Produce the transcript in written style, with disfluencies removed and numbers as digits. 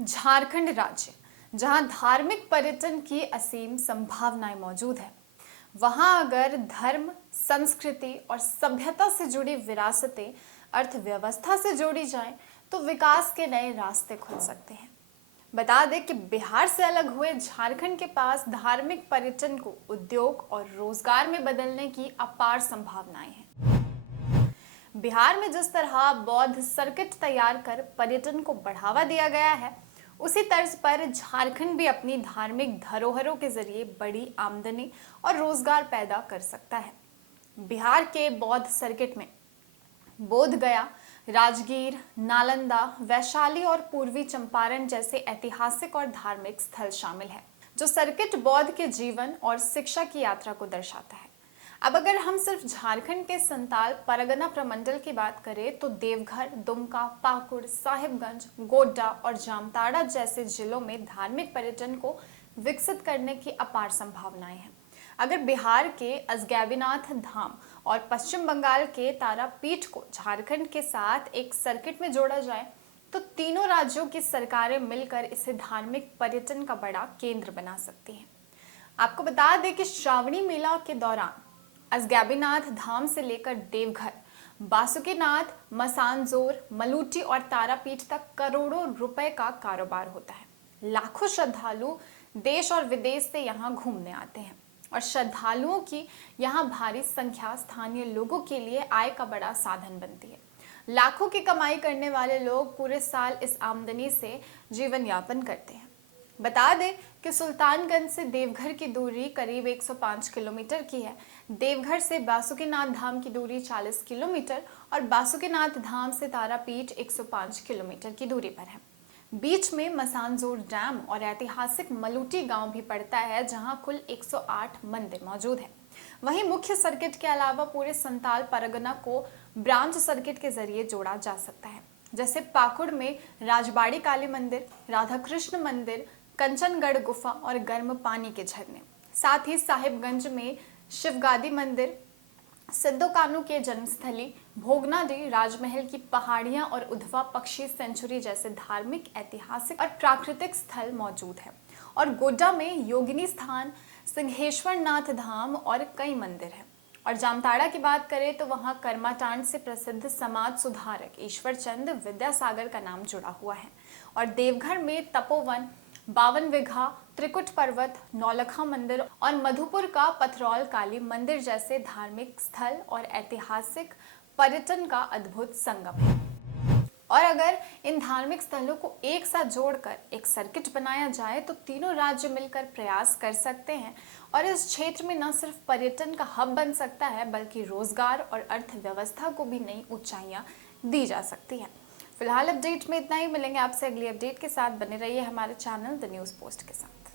झारखंड राज्य, जहां धार्मिक पर्यटन की असीम संभावनाएं मौजूद है, वहां अगर धर्म, संस्कृति और सभ्यता से जुड़ी विरासतें अर्थव्यवस्था से जोड़ी जाएं, तो विकास के नए रास्ते खुल सकते हैं। बता दें कि बिहार से अलग हुए झारखंड के पास धार्मिक पर्यटन को उद्योग और रोजगार में बदलने की अपार संभावनाएं हैं। बिहार में जिस तरह बौद्ध सर्किट तैयार कर पर्यटन को बढ़ावा दिया गया है, उसी तर्ज पर झारखंड भी अपनी धार्मिक धरोहरों के जरिए बड़ी आमदनी और रोजगार पैदा कर सकता है। बिहार के बौद्ध सर्किट में बोध गया, राजगीर, नालंदा, वैशाली और पूर्वी चंपारण जैसे ऐतिहासिक और धार्मिक स्थल शामिल हैं, जो सर्किट बौद्ध के जीवन और शिक्षा की यात्रा को दर्शाता है। अब अगर हम सिर्फ झारखंड के संताल परगना प्रमंडल की बात करें, तो देवघर, दुमका, पाकुड़, साहिबगंज, गोड्डा और जामताड़ा जैसे जिलों में धार्मिक पर्यटन को विकसित करने की अपार संभावनाएं हैं। अगर बिहार के अजगैबीनाथ धाम और पश्चिम बंगाल के तारापीठ को झारखंड के साथ एक सर्किट में जोड़ा जाए, तो तीनों राज्यों की सरकारें मिलकर इसे धार्मिक पर्यटन का बड़ा केंद्र बना सकती हैं। आपको बता दें कि श्रावणी मेला के दौरान अजगैबीनाथ धाम से लेकर देवघर, बासुकीनाथ, मसानजोर, मलूटी और तारापीठ तक करोड़ों रुपए का कारोबार होता है। लाखों श्रद्धालु देश और विदेश से यहाँ घूमने आते हैं और श्रद्धालुओं की यहाँ भारी संख्या स्थानीय लोगों के लिए आय का बड़ा साधन बनती है। लाखों की कमाई करने वाले लोग पूरे साल इस आमदनी से जीवन यापन करते हैं। बता दें कि सुल्तानगंज से देवघर की दूरी करीब 105 किलोमीटर की है। देवघर से बासुकीनाथ धाम की दूरी 40 किलोमीटर और बासुकीनाथ धाम से तारापीठ 105 किलोमीटर की दूरी पर है। बीच में मसानजोर डैम और ऐतिहासिक मलूटी गांव भी पड़ता है, जहां कुल 108 मंदिर मौजूद है। वहीं मुख्य सर्किट के अलावा पूरे संताल परगना को ब्रांच सर्किट के जरिए जोड़ा जा सकता है, जैसे पाकुड़ में राजबाड़ी काली मंदिर, राधा कृष्ण मंदिर, कंचनगढ़ गुफा और गर्म पानी के झरने। साथ ही साहिबगंज में शिवगादी मंदिर, सिद्धो कान्हू के जन्मस्थली, भोगनाडी, राजमहल की पहाड़ियां और उधवा पक्षी सेंचुरी जैसे धार्मिक, ऐतिहासिक और प्राकृतिक स्थल मौजूद हैं। और गोड्डा में योगिनी स्थान, सिंहेश्वर नाथ धाम और कई मंदिर हैं। और जामताड़ा की बात करें तो वहाँ कर्माटांड से प्रसिद्ध समाज सुधारक ईश्वरचंद विद्यासागर का नाम जुड़ा हुआ है। और देवघर में तपोवन, 52 विघा, त्रिकुट पर्वत, नौलखा मंदिर और मधुपुर का पथरौल काली मंदिर जैसे धार्मिक स्थल और ऐतिहासिक पर्यटन का अद्भुत संगम है। और अगर इन धार्मिक स्थलों को एक साथ जोड़कर एक सर्किट बनाया जाए, तो तीनों राज्य मिलकर प्रयास कर सकते हैं और इस क्षेत्र में न सिर्फ पर्यटन का हब बन सकता है, बल्कि रोजगार और अर्थव्यवस्था को भी नई ऊंचाइयां दी जा सकती हैं। फिलहाल अपडेट में इतना ही। मिलेंगे आपसे अगली अपडेट के साथ। बने रहिए हमारे चैनल द न्यूज़ पोस्ट के साथ।